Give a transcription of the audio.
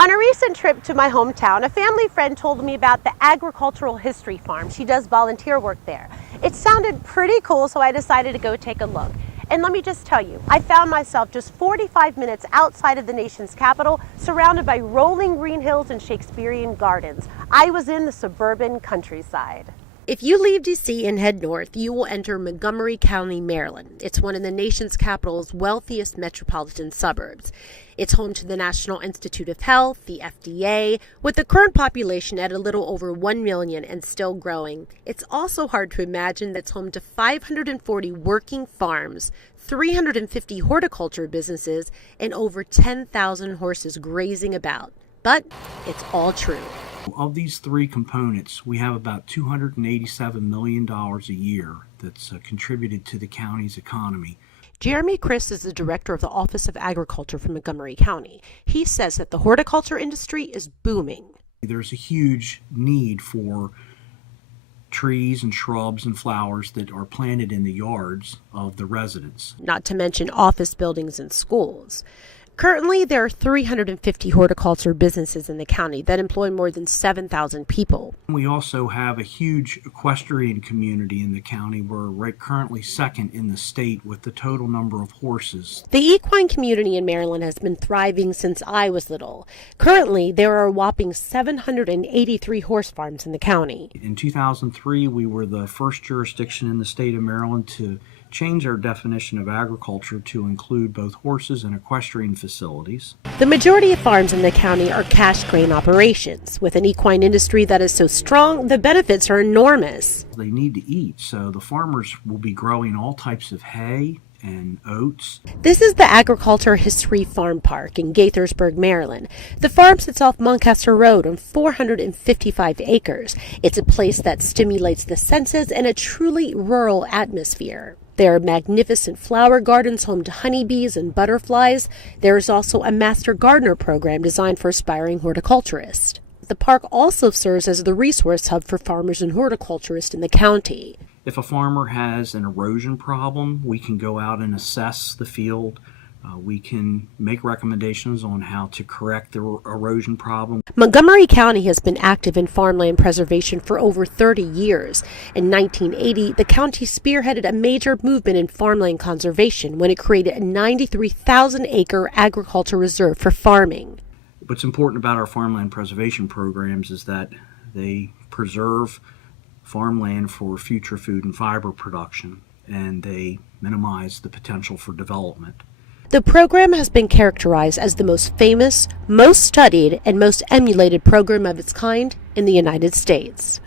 On a recent trip to my hometown, a family friend told me about the Agricultural History Farm. She does volunteer work there. It sounded pretty cool, so I decided to go take a look. And let me just tell you, I found myself just 45 minutes outside of the nation's capital, surrounded by rolling green hills and Shakespearean gardens. I was in the suburban countryside. If you leave D.C. and head north, you will enter Montgomery County, Maryland. It's one of the nation's capital's wealthiest metropolitan suburbs. It's home to the National Institute of Health, the FDA, with the current population at a little over 1 million and still growing. It's also hard to imagine that it's home to 540 working farms, 350 horticulture businesses, and over 10,000 horses grazing about. But it's all true. Of these three components, we have about $287 million a year that's contributed to the county's economy. Jeremy Chris is the director of the Office of Agriculture for Montgomery County. He says that the horticulture industry is booming. There's a huge need for trees and shrubs and flowers that are planted in the yards of the residents. Not to mention office buildings and schools. Currently, there are 350 horticulture businesses in the county that employ more than 7,000 people. We also have a huge equestrian community in the county. We're currently second in the state with the total number of horses. The equine community in Maryland has been thriving since I was little. Currently, there are a whopping 783 horse farms in the county. In 2003, we were the first jurisdiction in the state of Maryland to change our definition of agriculture to include both horses and equestrian facilities. The majority of farms in the county are cash grain operations. With an equine industry that is so strong, the benefits are enormous. They need to eat, so the farmers will be growing all types of hay and oats. This is the Agriculture History Farm Park in Gaithersburg, Maryland. The farm sits off Moncaster Road on 455 acres. It's a place that stimulates the senses and a truly rural atmosphere. There are magnificent flower gardens home to honeybees and butterflies. There is also a Master Gardener program designed for aspiring horticulturists. The park also serves as the resource hub for farmers and horticulturists in the county. If a farmer has an erosion problem, we can go out and assess the field. We can make recommendations on how to correct the erosion problem. Montgomery County has been active in farmland preservation for over 30 years. In 1980, the county spearheaded a major movement in farmland conservation when it created a 93,000-acre agriculture reserve for farming. What's important about our farmland preservation programs is that they preserve farmland for future food and fiber production, and they minimize the potential for development. The program has been characterized as the most famous, most studied, and most emulated program of its kind in the United States.